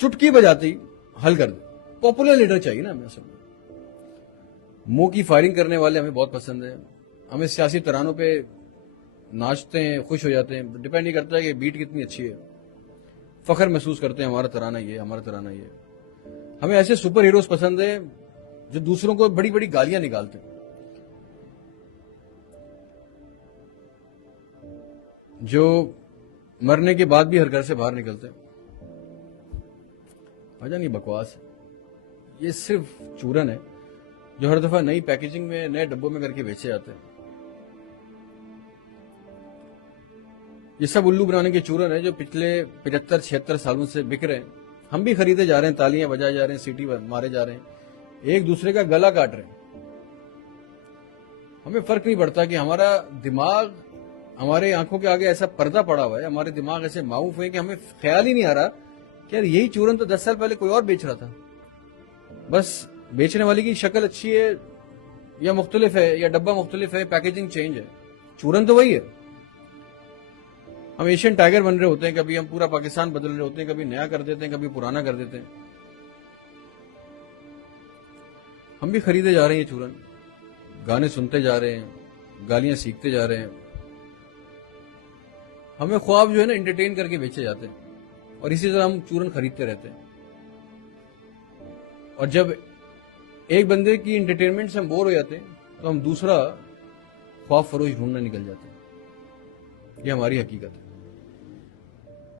चुटकी बजाते ही हल कर दे। पॉपुलर लीडर चाहिए ना हमें असल में। मुंह की फायरिंग करने वाले हमें बहुत पसंद है। हमें सियासी तरानों पे नाचते हैं, खुश हो जाते हैं, डिपेंड नहीं करता है कि बीट कितनी अच्छी है। फख्र महसूस करते हैं हमारा तराना ये, हमारा तराना ये। हमें ऐसे सुपर हीरोज पसंद है जो दूसरों को बड़ी बड़ी गालियां निकालते हैं, जो मरने के बाद भी हर घर से बाहर निकलते हैं। भाईजान ये बकवास है, ये सिर्फ चूरन है जो हर दफा नई पैकेजिंग में नए डब्बों में करके बेचे जाते हैं। ये सब उल्लू बनाने के चूरन है जो पिछले 75-76 सालों से बिक रहे हैं। हम भी खरीदे जा रहे हैं, तालियां बजाए जा रहे हैं, सीटी मारे जा रहे हैं, एक दूसरे का गला काट रहे हैं। हमें फर्क नहीं पड़ता कि हमारा दिमाग, हमारे आंखों के आगे ऐसा पर्दा पड़ा हुआ है, हमारे दिमाग ऐसे माऊफ है कि हमें ख्याल ही नहीं आ रहा कि यार यही चूरन तो 10 साल पहले कोई और बेच रहा था। बस बेचने वाले की शक्ल अच्छी है या मुख्तलिफ है, या डब्बा मुख्तलिफ है, पैकेजिंग चेंज है, चूरन तो वही है। हम एशियन टाइगर बन रहे होते हैं, कभी हम पूरा पाकिस्तान बदल रहे होते हैं, कभी नया कर देते हैं, कभी पुराना कर देते हैं। हम भी खरीदे जा रहे हैं ये चूरन, गाने सुनते जा रहे हैं, गालियां सीखते जा रहे हैं। हमें ख्वाब जो है ना एंटरटेन करके बेचे जाते हैं, और इसी तरह हम चूरन खरीदते रहते हैं। और जब एक बंदे की एंटरटेनमेंट से हम बोर हो जाते हैं तो हम दूसरा ख्वाब फरोश ढूंढने निकल जाते हैं। ये हमारी हकीकत है।